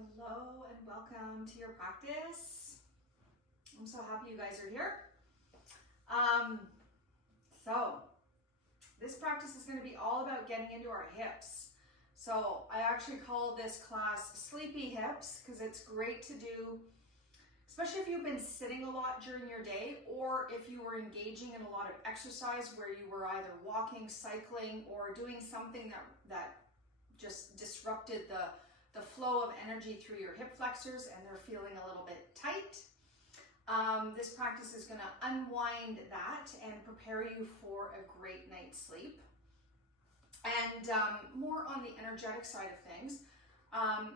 Hello and welcome to your practice. I'm so happy you guys are here. So this practice is going to be all about getting into our hips. So I actually call this class Sleepy Hips because it's great to do, especially if you've been sitting a lot during your day, or if you were engaging in a lot of exercise where you were either walking, cycling, or doing something that just disrupted the flow of energy through your hip flexors and they're feeling a little bit tight. This practice is going to unwind that and prepare you for a great night's sleep. And more on the energetic side of things,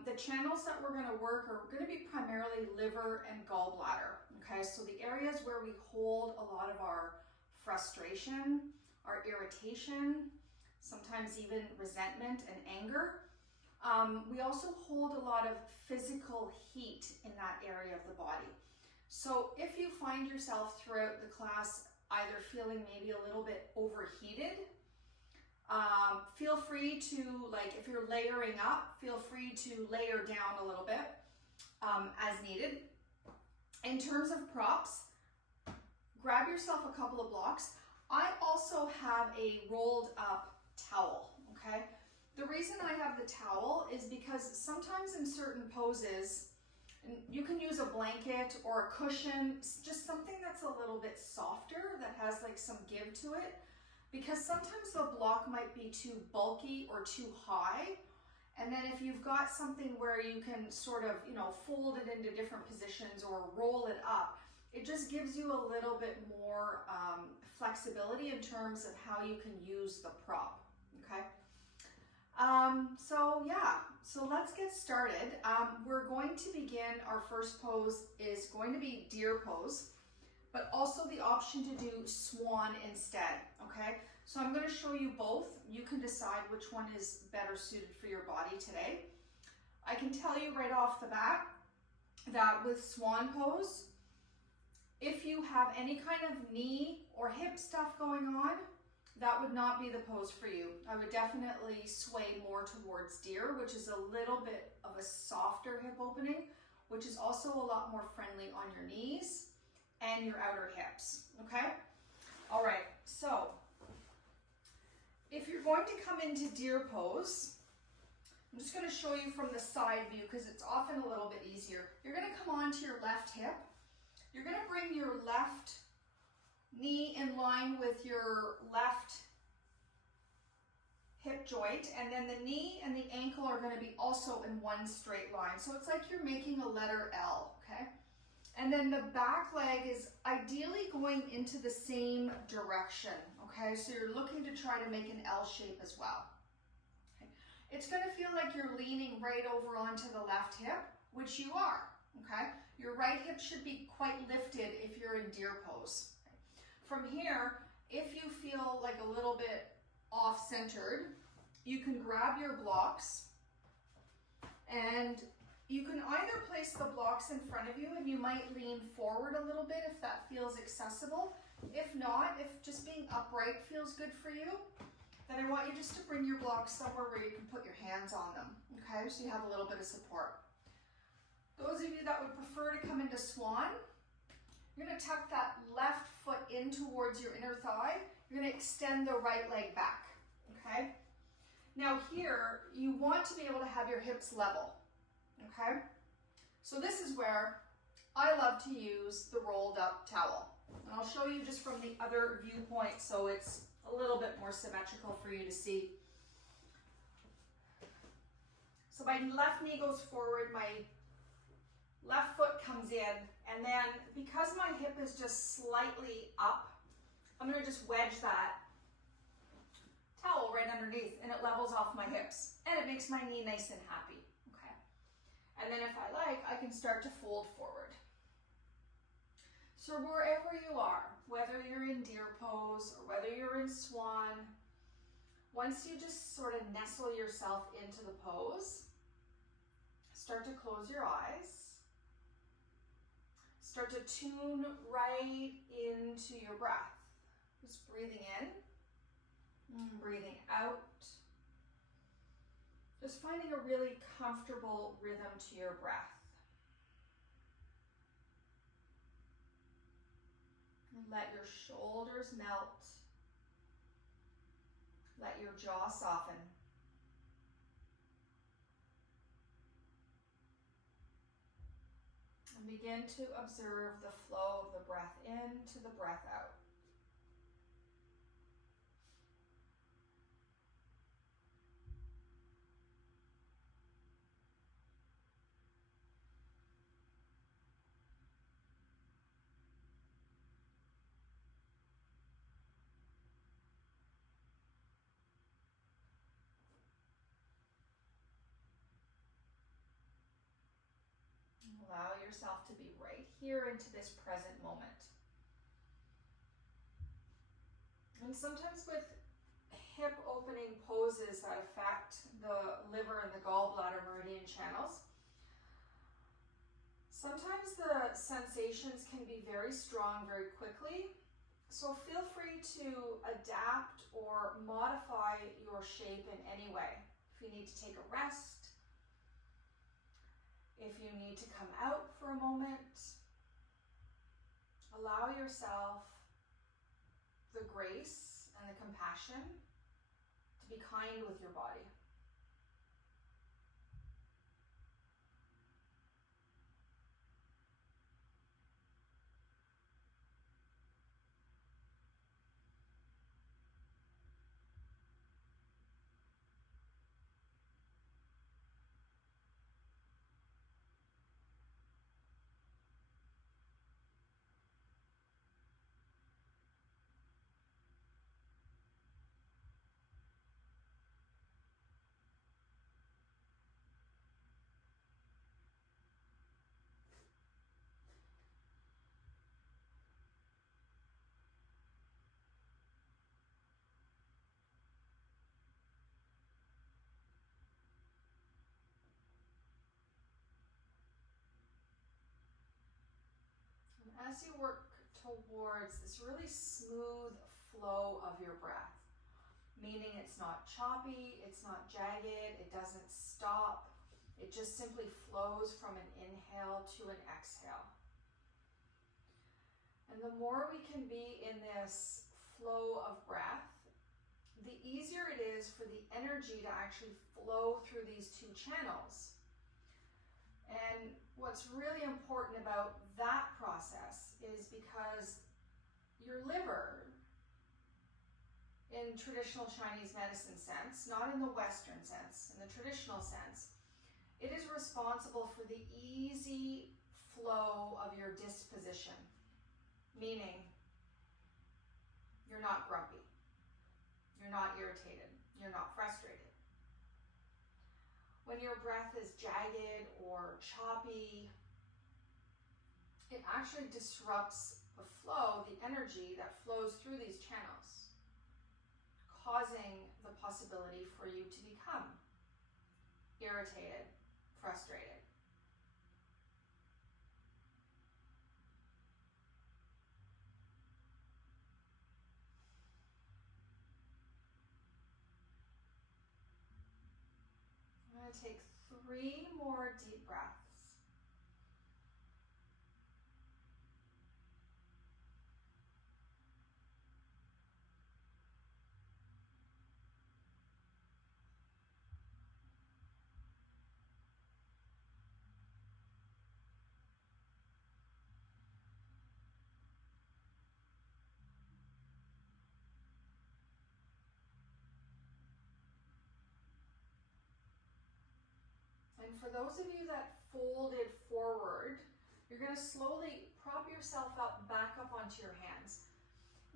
the channels that we're going to work are going to be primarily liver and gallbladder. Okay, so the areas where we hold a lot of our frustration, our irritation, sometimes even resentment and anger. We also hold a lot of physical heat in that area of the body. So if you find yourself throughout the class either feeling maybe a little bit overheated, feel free to, like, if you're layering up, feel free to layer down a little bit as needed. In terms of props, grab yourself a couple of blocks. I also have a rolled up towel, okay? The reason I have the towel is because sometimes in certain poses, you can use a blanket or a cushion, just something that's a little bit softer, that has like some give to it, because sometimes the block might be too bulky or too high. And then if you've got something where you can sort of, fold it into different positions or roll it up, it just gives you a little bit more flexibility in terms of how you can use the prop, okay? So let's get started. We're going to begin. Our first pose is going to be deer pose, but also the option to do swan instead, okay? So I'm going to show you both. You can decide which one is better suited for your body today. I can tell you right off the bat that with swan pose, if you have any kind of knee or hip stuff going on, that would not be the pose for you. I would definitely sway more towards deer, which is a little bit of a softer hip opening, which is also a lot more friendly on your knees and your outer hips, okay? All right, so if you're going to come into deer pose, I'm just gonna show you from the side view because it's often a little bit easier. You're gonna come onto your left hip. You're gonna bring your left knee in line with your left hip joint, and then the knee and the ankle are going to be also in one straight line. So it's like you're making a letter L, okay? And then the back leg is ideally going into the same direction, okay? So you're looking to try to make an L shape as well. Okay. It's going to feel like you're leaning right over onto the left hip, which you are, okay? Your right hip should be quite lifted if you're in deer pose. From here, if you feel like a little bit off-centered, you can grab your blocks and you can either place the blocks in front of you and you might lean forward a little bit if that feels accessible. If not, if just being upright feels good for you, then I want you just to bring your blocks somewhere where you can put your hands on them, okay? So you have a little bit of support. Those of you that would prefer to come into swan, you're going to tuck that left foot in towards your inner thigh. You're going to extend the right leg back, okay? Now here, you want to be able to have your hips level, okay? So this is where I love to use the rolled up towel. And I'll show you just from the other viewpoint so it's a little bit more symmetrical for you to see. So my left knee goes forward, my left foot comes in, and then because my hip is just slightly up, I'm going to just wedge that towel right underneath and it levels off my hips and it makes my knee nice and happy, okay? And then if I like, I can start to fold forward. So wherever you are, whether you're in deer pose or whether you're in swan, once you just sort of nestle yourself into the pose, start to close your eyes. Start to tune right into your breath. Just breathing in, breathing out. Just finding a really comfortable rhythm to your breath. And let your shoulders melt. Let your jaw soften. And begin to observe the flow of the breath in to the breath out. Allow yourself to be right here into this present moment. And sometimes with hip opening poses that affect the liver and the gallbladder meridian channels, sometimes the sensations can be very strong very quickly. So feel free to adapt or modify your shape in any way. If you need to take a rest, if you need to come out for a moment, allow yourself the grace and the compassion to be kind with your body. As you work towards this really smooth flow of your breath, meaning it's not choppy, it's not jagged, it doesn't stop, it just simply flows from an inhale to an exhale. And the more we can be in this flow of breath, the easier it is for the energy to actually flow through these two channels. And what's really important about that process is because your liver, in traditional Chinese medicine sense, not in the Western sense, in the traditional sense, it is responsible for the easy flow of your disposition, meaning you're not grumpy, you're not irritated, you're not frustrated. When your breath is jagged or choppy, it actually disrupts the flow, the energy that flows through these channels, causing the possibility for you to become irritated, frustrated. I'm going to take 3 more deep breaths. And for those of you that folded forward, you're going to slowly prop yourself up, back up onto your hands.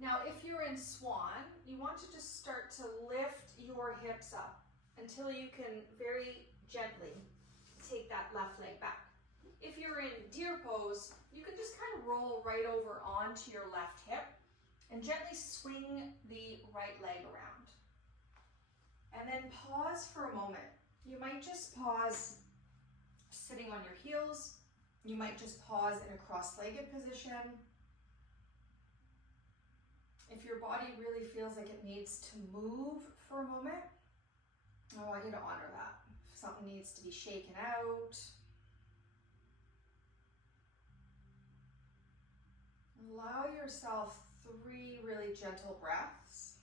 Now, if you're in swan, you want to just start to lift your hips up until you can very gently take that left leg back. If you're in deer pose, you can just kind of roll right over onto your left hip and gently swing the right leg around. And then pause for a moment. You might just pause sitting on your heels. You might just pause in a cross-legged position. If your body really feels like it needs to move for a moment, I want you to honor that. something needs to be shaken out. Allow yourself 3 really gentle breaths,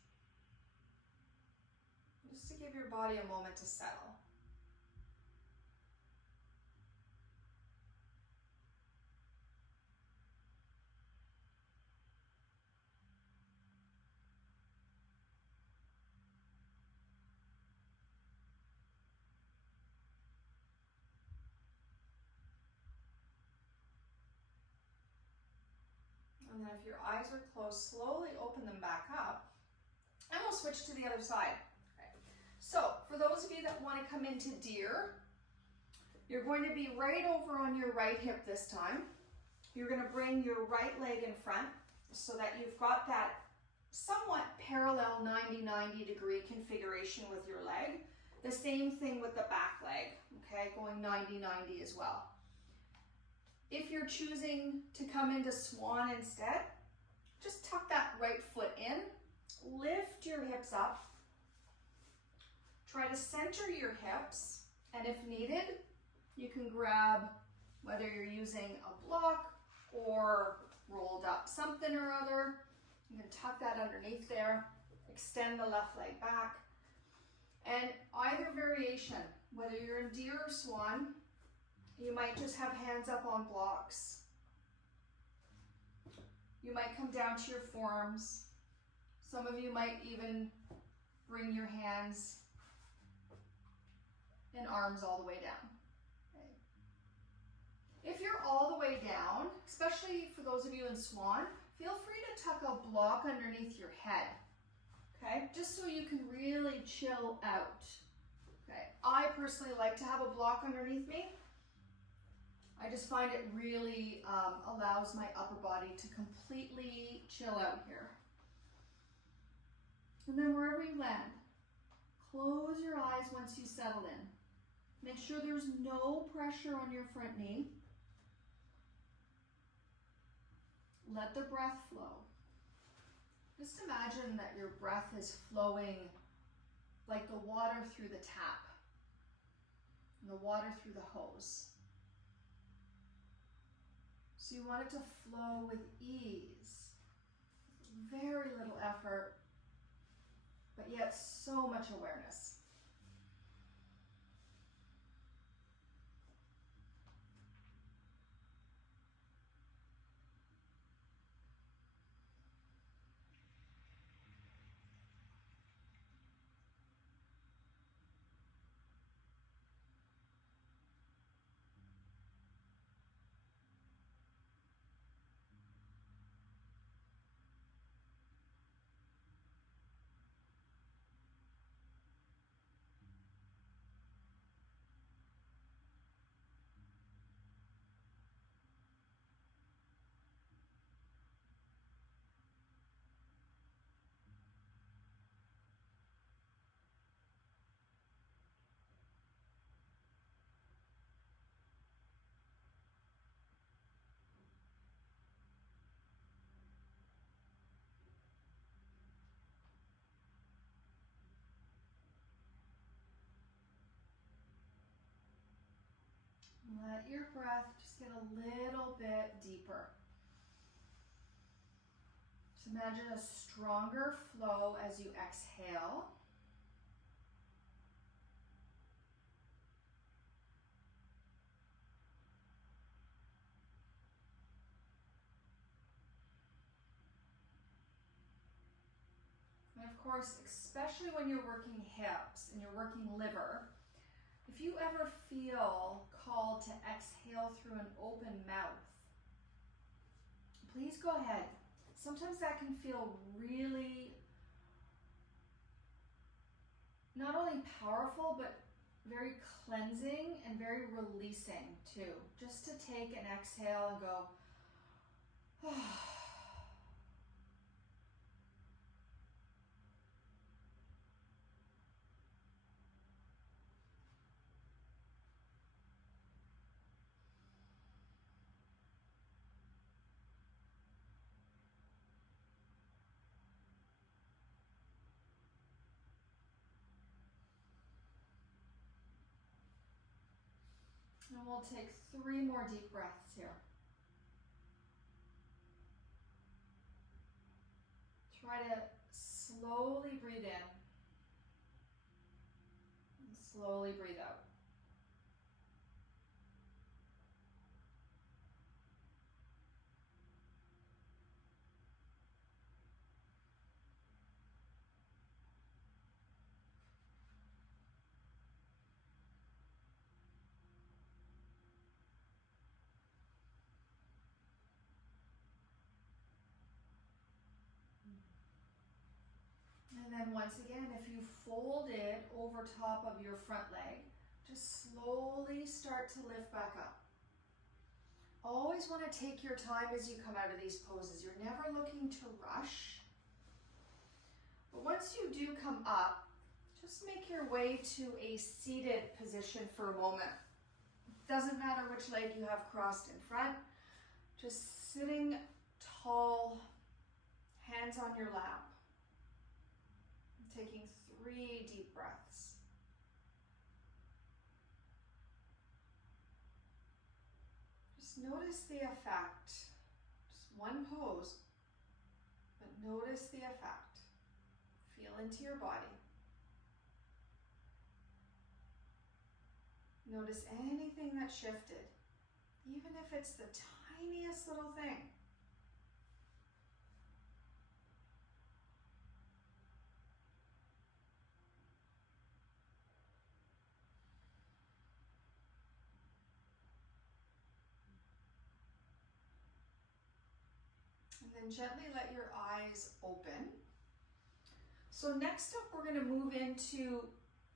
just to give your body a moment to settle. And then if your eyes are closed, slowly open them back up, and we'll switch to the other side. Okay. So for those of you that want to come into deer, you're going to be right over on your right hip this time. You're going to bring your right leg in front so that you've got that somewhat parallel 90-90 degree configuration with your leg. The same thing with the back leg, okay, going 90-90 as well. If you're choosing to come into swan instead, just tuck that right foot in, lift your hips up, try to center your hips, and if needed, you can grab, whether you're using a block or rolled up something or other, you can tuck that underneath there, extend the left leg back, and either variation, whether you're in deer or swan, you might just have hands up on blocks. You might come down to your forearms. Some of you might even bring your hands and arms all the way down. Okay. If you're all the way down, especially for those of you in swan, feel free to tuck a block underneath your head, okay? Just so you can really chill out. Okay. I personally like to have a block underneath me. I just find it really allows my upper body to completely chill out here. And then wherever you land, close your eyes once you settle in. Make sure there's no pressure on your front knee. Let the breath flow. Just imagine that your breath is flowing like the water through the tap, and the water through the hose. So you want it to flow with ease, very little effort, but yet so much awareness. Let your breath just get a little bit deeper. Just imagine a stronger flow as you exhale. And of course, especially when you're working hips and you're working liver, if you ever feel called to exhale through an open mouth, please go ahead. Sometimes that can feel really not only powerful, but very cleansing and very releasing too. Just to take an exhale and go, oh. we'll take 3 more deep breaths here. Try to slowly breathe in and slowly breathe out. And then once again, if you fold it over top of your front leg, just slowly start to lift back up. Always want to take your time as you come out of these poses. You're never looking to rush. But once you do come up, just make your way to a seated position for a moment. Doesn't matter which leg you have crossed in front. Just sitting tall, hands on your lap. Taking 3 deep breaths. Just notice the effect. Just one pose, but notice the effect. Feel into your body. Notice anything that shifted, even if it's the tiniest little thing. And then gently let your eyes open. So next up, we're going to move into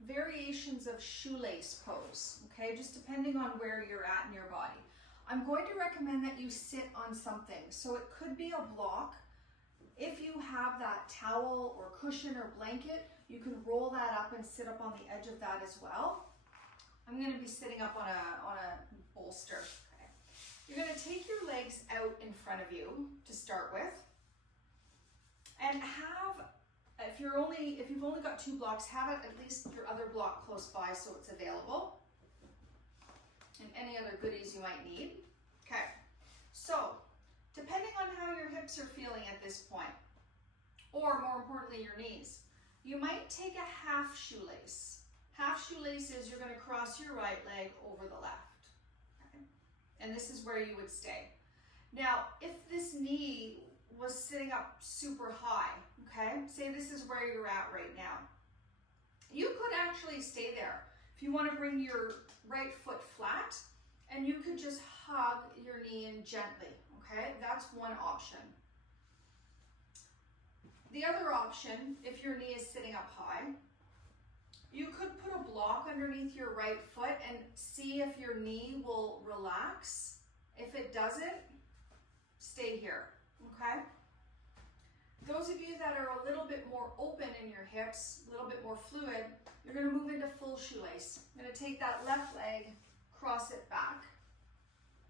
variations of shoelace pose, okay? Just depending on where you're at in your body. I'm going to recommend that you sit on something. So it could be a block. If you have that towel or cushion or blanket, you can roll that up and sit up on the edge of that as well. I'm going to be sitting up on a bolster. Okay. You're going to take your legs out in front of you to start with, and have, if you've only got 2 blocks, have at least your other block close by so it's available, and any other goodies you might need. Okay, so depending on how your hips are feeling at this point, or more importantly your knees, you might take a half shoelace. Half shoelace is you're going to cross your right leg over the left, okay? And this is where you would stay. Now, if this knee was sitting up super high, okay, say this is where you're at right now, you could actually stay there. If you want to bring your right foot flat, and you could just hug your knee in gently, okay? That's one option. The other option, if your knee is sitting up high, you could put a block underneath your right foot and see if your knee will relax. If it doesn't, stay here, okay? Those of you that are a little bit more open in your hips, a little bit more fluid, you're going to move into full shoelace. I'm going to take that left leg, cross it back,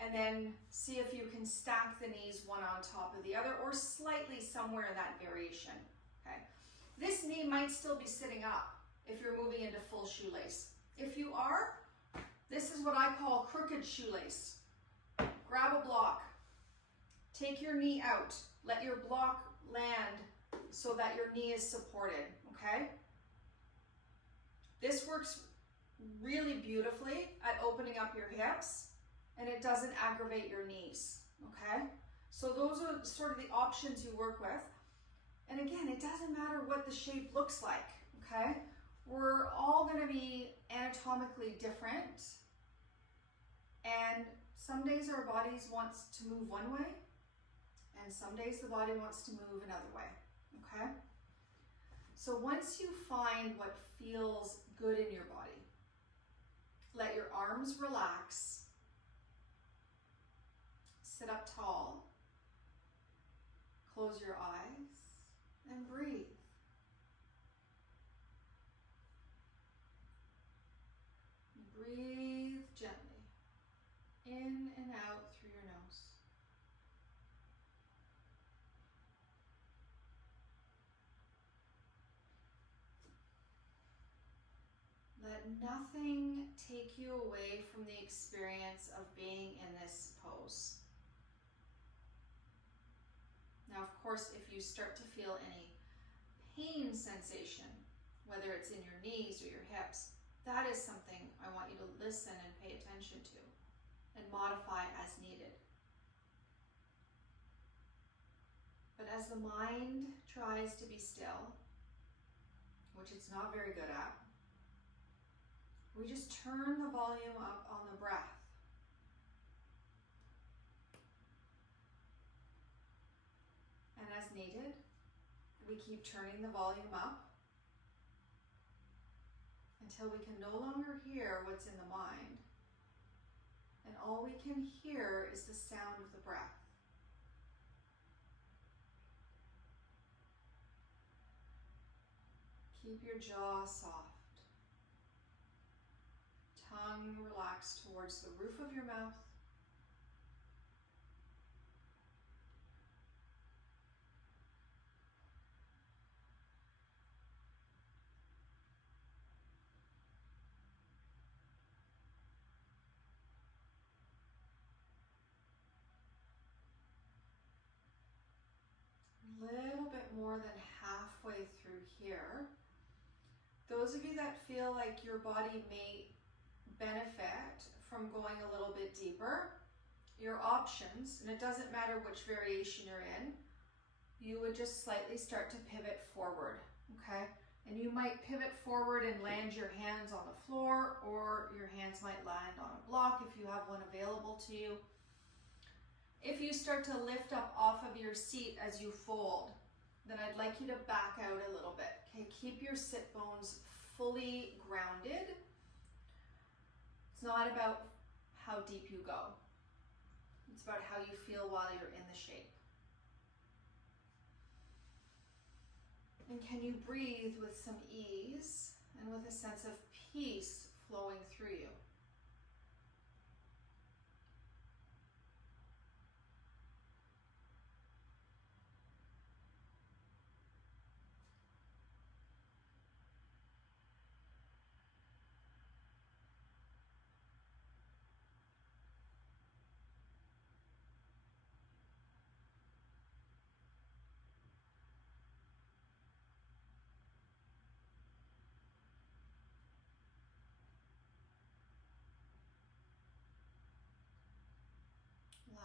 and then see if you can stack the knees one on top of the other, or slightly somewhere in that variation, okay? This knee might still be sitting up if you're moving into full shoelace. If you are, this is what I call crooked shoelace. Grab a block, take your knee out, let your block land so that your knee is supported, okay? This works really beautifully at opening up your hips, and it doesn't aggravate your knees, okay? So those are sort of the options you work with. And again, it doesn't matter what the shape looks like, okay? We're all gonna be anatomically different, and some days our bodies wants to move one way, and some days the body wants to move another way, okay? So once you find what feels good in your body, let your arms relax, sit up tall, close your eyes, and breathe. Breathe gently, in and out through your nose. Let Let nothing take you away from the experience of being in this pose. Now, of course, if you start to feel any pain sensation, whether it's in your knees or your hips, that is something I want you to listen and pay attention to and modify as needed. But as the mind tries to be still, which it's not very good at, we just turn the volume up on the breath. And as needed, we keep turning the volume up until we can no longer hear what's in the mind. And all we can hear is the sound of the breath. Keep your jaw soft. Tongue relaxed towards the roof of your mouth. A little bit more than halfway through here. Those of you that feel like your body may benefit from going a little bit deeper, your options, and it doesn't matter which variation you're in, you would just slightly start to pivot forward, okay? And you might pivot forward and land your hands on the floor, or your hands might land on a block if you have one available to you. If you start to lift up off of your seat as you fold, then I'd like you to back out a little bit, okay? Keep your sit bones fully grounded. It's not about how deep you go. It's about how you feel while you're in the shape. And can you breathe with some ease and with a sense of peace flowing through you?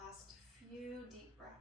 Last few deep breaths.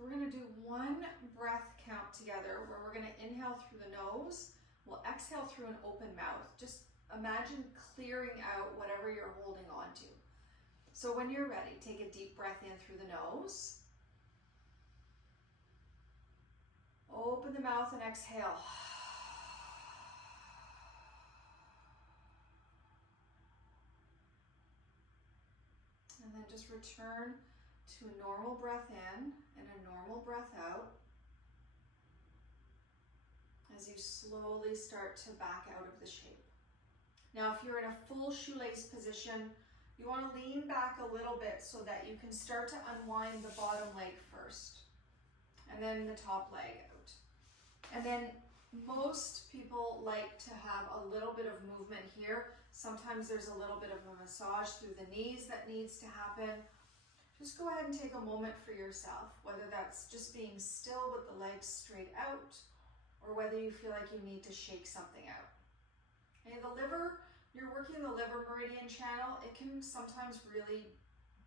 So we're going to do one breath count together where we're going to inhale through the nose. We'll exhale through an open mouth. Just imagine clearing out whatever you're holding on to. So when you're ready, take a deep breath in through the nose. Open the mouth and exhale. And then just return to a normal breath in and a normal breath out as you slowly start to back out of the shape. Now, if you're in a full shoelace position, you want to lean back a little bit so that you can start to unwind the bottom leg first, and then the top leg out. And then most people like to have a little bit of movement here. Sometimes there's a little bit of a massage through the knees that needs to happen. Just go ahead and take a moment for yourself, whether that's just being still with the legs straight out, or whether you feel like you need to shake something out. Okay, the liver, you're working the liver meridian channel. It can sometimes really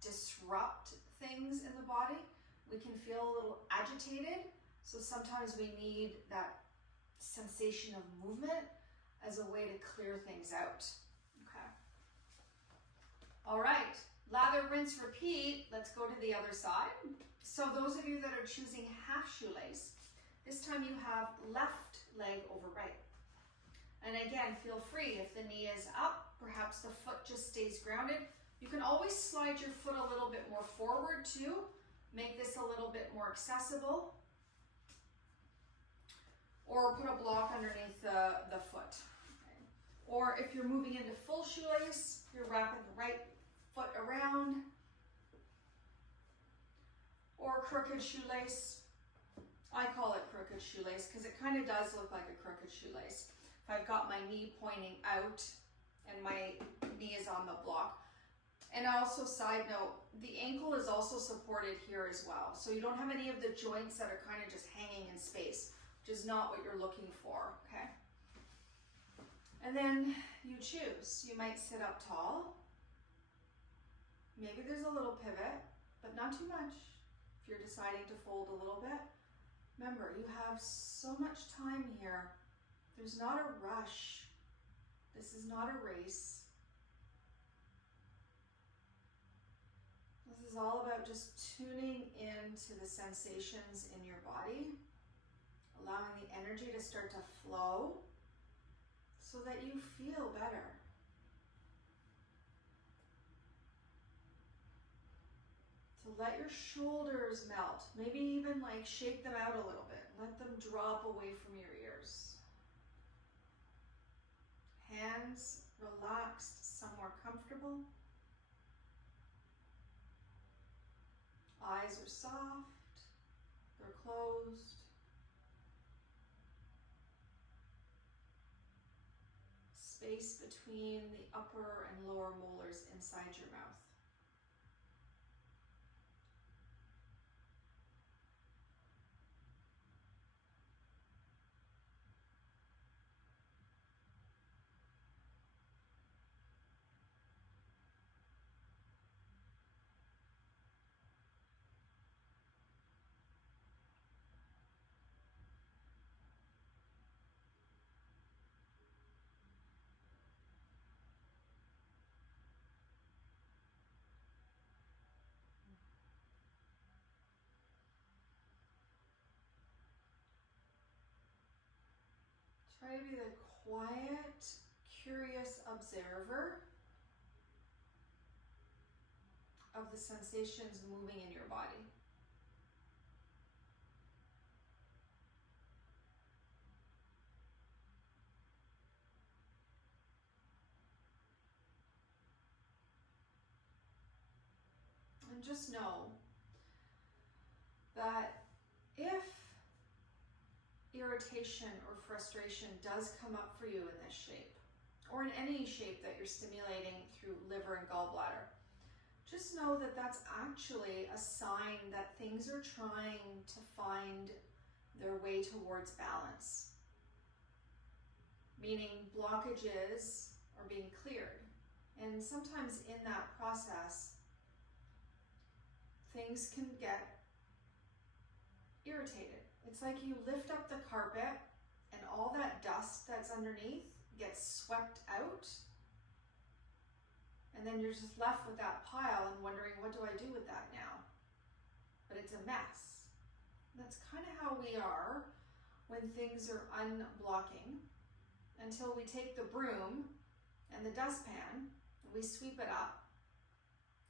disrupt things in the body. We can feel a little agitated, so sometimes we need that sensation of movement as a way to clear things out. Okay. All right. Lather, rinse, repeat. Let's go to the other side. So those of you that are choosing half shoelace, this time you have left leg over right. And again, feel free. If the knee is up, perhaps the foot just stays grounded. You can always slide your foot a little bit more forward too. Make this a little bit more accessible. Or put a block underneath the foot. Okay. Or if you're moving into full shoelace, you're wrapping the right foot around. Or crooked shoelace. I call it crooked shoelace because it kind of does look like a crooked shoelace. If I've got my knee pointing out and my knee is on the block. And also, side note, the ankle is also supported here as well. So you don't have any of the joints that are kind of just hanging in space, which is not what you're looking for, okay? And then you choose. You might sit up tall. Maybe there's a little pivot, but not too much. If you're deciding to fold a little bit, remember, you have so much time here. There's not a rush. This is not a race. This is all about just tuning into the sensations in your body, allowing the energy to start to flow so that you feel better. So let your shoulders melt, maybe even like shake them out a little bit. Let them drop away from your ears. Hands relaxed, somewhere comfortable. Eyes are soft, they're closed. Space between the upper and lower molars inside your mouth. Try to be the quiet, curious observer of the sensations moving in your body. And just know that if irritation or frustration does come up for you in this shape, or in any shape that you're stimulating through liver and gallbladder, just know that that's actually a sign that things are trying to find their way towards balance. Meaning blockages are being cleared. And sometimes in that process, things can get irritated. It's like you lift up the carpet and all that dust that's underneath gets swept out. And then you're just left with that pile and wondering, what do I do with that now? But it's a mess. That's kind of how we are when things are unblocking, until we take the broom and the dustpan and we sweep it up,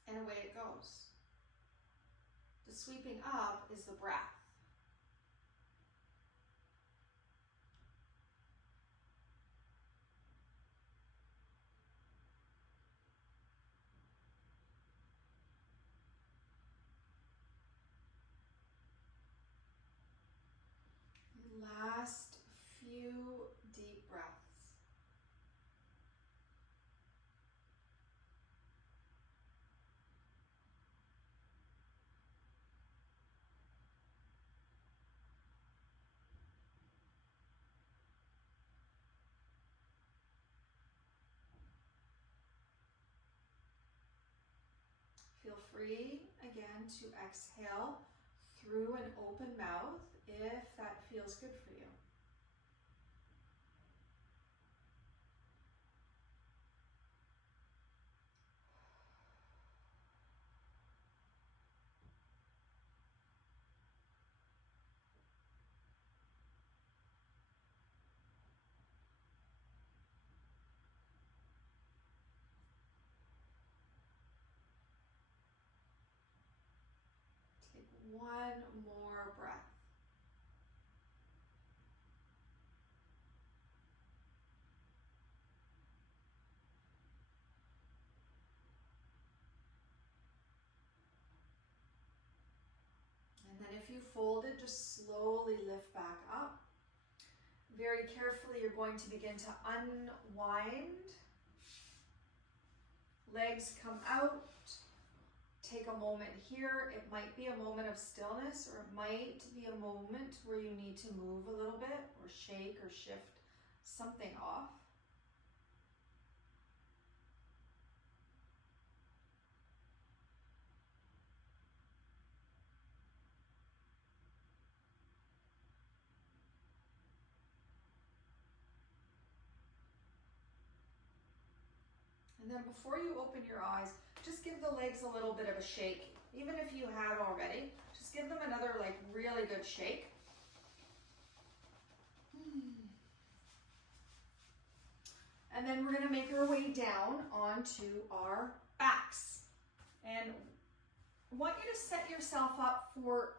and away it goes. The sweeping up is the breath. Last few deep breaths. Feel free again to exhale through an open mouth if that feels good for you. one more breath. And then if you fold it, just slowly lift back up. Very carefully, you're going to begin to unwind. Legs come out. Take a moment here. It might be a moment of stillness, or it might be a moment where you need to move a little bit or shake or shift something off. And then before you open your eyes, just give the legs a little bit of a shake. Even if you had already, just give them another like really good shake. And then we're gonna make our way down onto our backs. And I want you to set yourself up for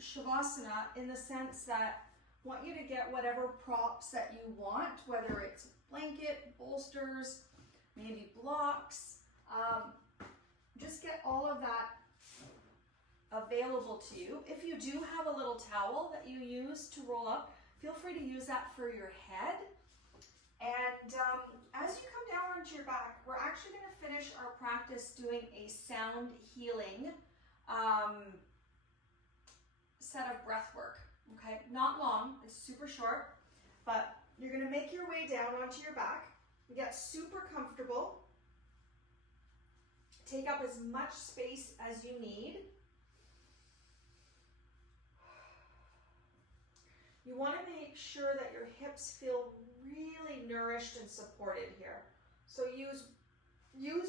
Shavasana in the sense that I want you to get whatever props that you want, whether it's blanket, bolsters, maybe blocks. Just get all of that available to you. If you do have a little towel that you use to roll up, feel free to use that for your head. And as you come down onto your back, we're actually going to finish our practice doing a sound healing set of breath work. Okay, not long, it's super short, but you're going to make your way down onto your back. Get super comfortable. Take up as much space as you need. You want to make sure that your hips feel really nourished and supported here. So use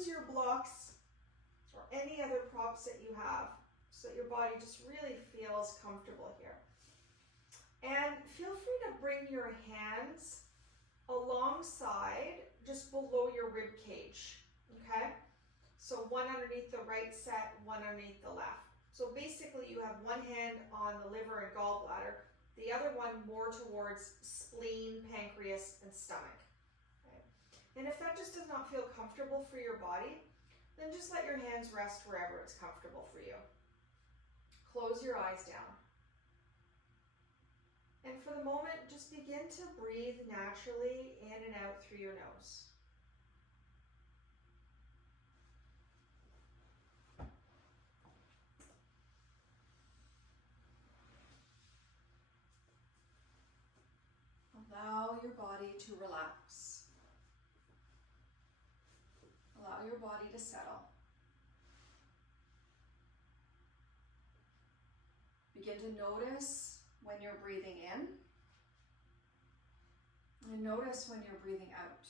your blocks or any other props that you have so that your body just really feels comfortable here. And feel free to bring your hands alongside, just below your rib cage, okay? So one underneath the right set, one underneath the left. So basically you have one hand on the liver and gallbladder, the other one more towards spleen, pancreas, and stomach. Okay? And if that just does not feel comfortable for your body, then just let your hands rest wherever it's comfortable for you. Close your eyes down. And for the moment, just begin to breathe naturally in and out through your nose. Allow your body to relax. Allow your body to settle. Begin to notice when you're breathing in, and notice when you're breathing out.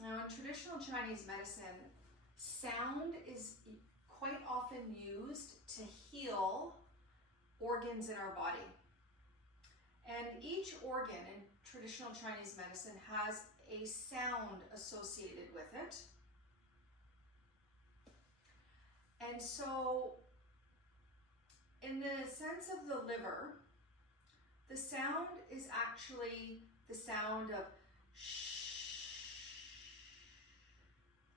Now, in traditional Chinese medicine, sound is quite often used to heal organs in our body. And each organ in traditional Chinese medicine has a sound associated with it. And so, in the sense of the liver, the sound is actually the sound of shh,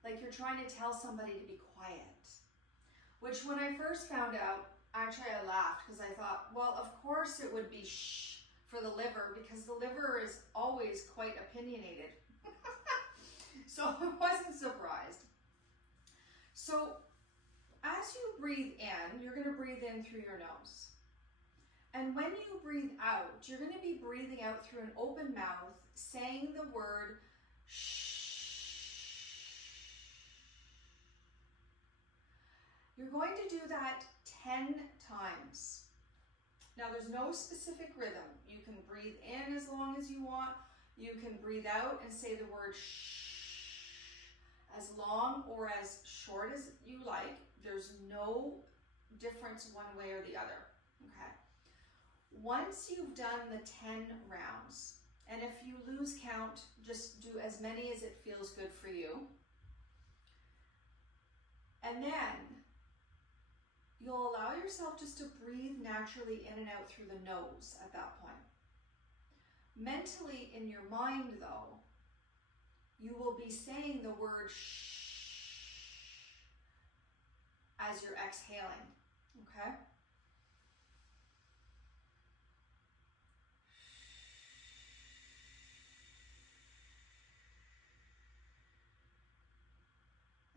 like you're trying to tell somebody to be quiet. Which when I first found out, actually I laughed because I thought, well, of course it would be shh for the liver because the liver is always quite opinionated. So I wasn't surprised. So as you breathe in, you're going to breathe in through your nose. And when you breathe out, you're going to be breathing out through an open mouth, saying the word shh. You're going to do that 10 times. Now there's no specific rhythm. You can breathe in as long as you want. You can breathe out and say the word shh as long or as short as you like. There's no difference one way or the other, okay? Once you've done the 10 rounds And if you lose count, just do as many as it feels good for you. And then you'll allow yourself just to breathe naturally in and out through the nose at that point. Mentally, in your mind though, you will be saying the word shh as you're exhaling, okay?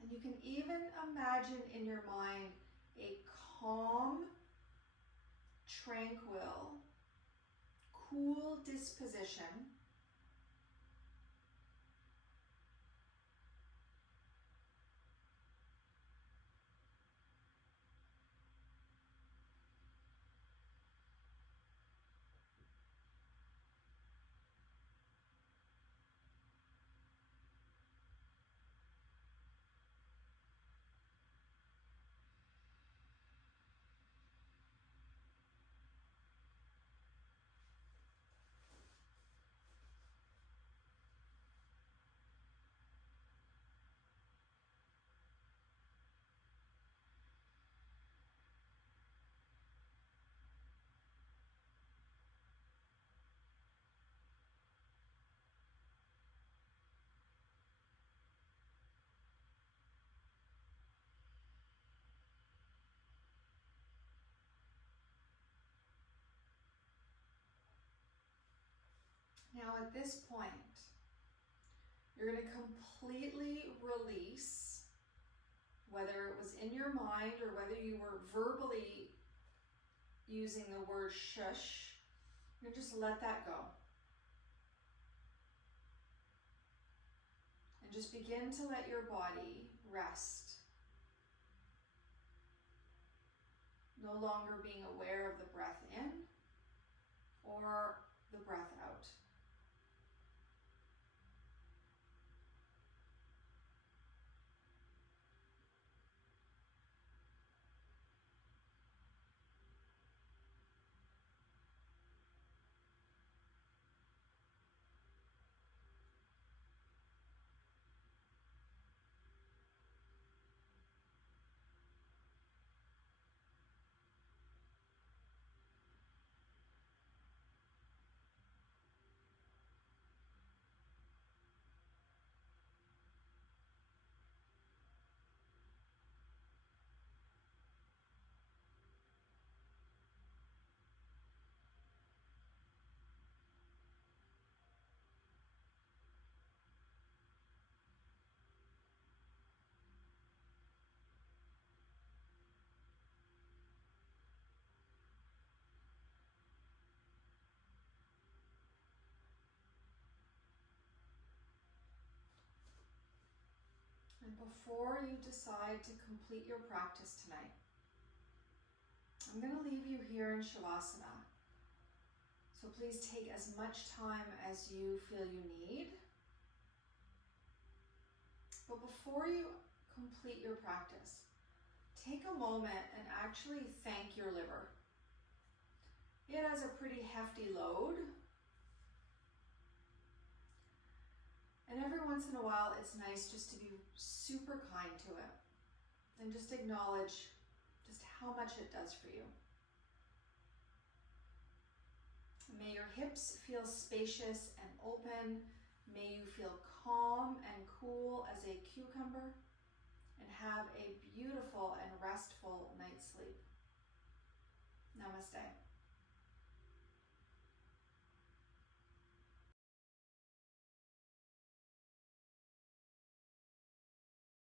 And you can even imagine in your mind a calm, tranquil, cool disposition. Now at this point, you're going to completely release, whether it was in your mind or whether you were verbally using the word shush, you just let that go. And just begin to let your body rest. No longer being aware of the breath in or the breath out. And before you decide to complete your practice tonight, I'm going to leave you here in Shavasana. So please take as much time as you feel you need. But before you complete your practice, take a moment and actually thank your liver. It has a pretty hefty load. And every once in a while, it's nice just to be super kind to it and just acknowledge just how much it does for you. May your hips feel spacious and open. May you feel calm and cool as a cucumber, and have a beautiful and restful night's sleep. Namaste.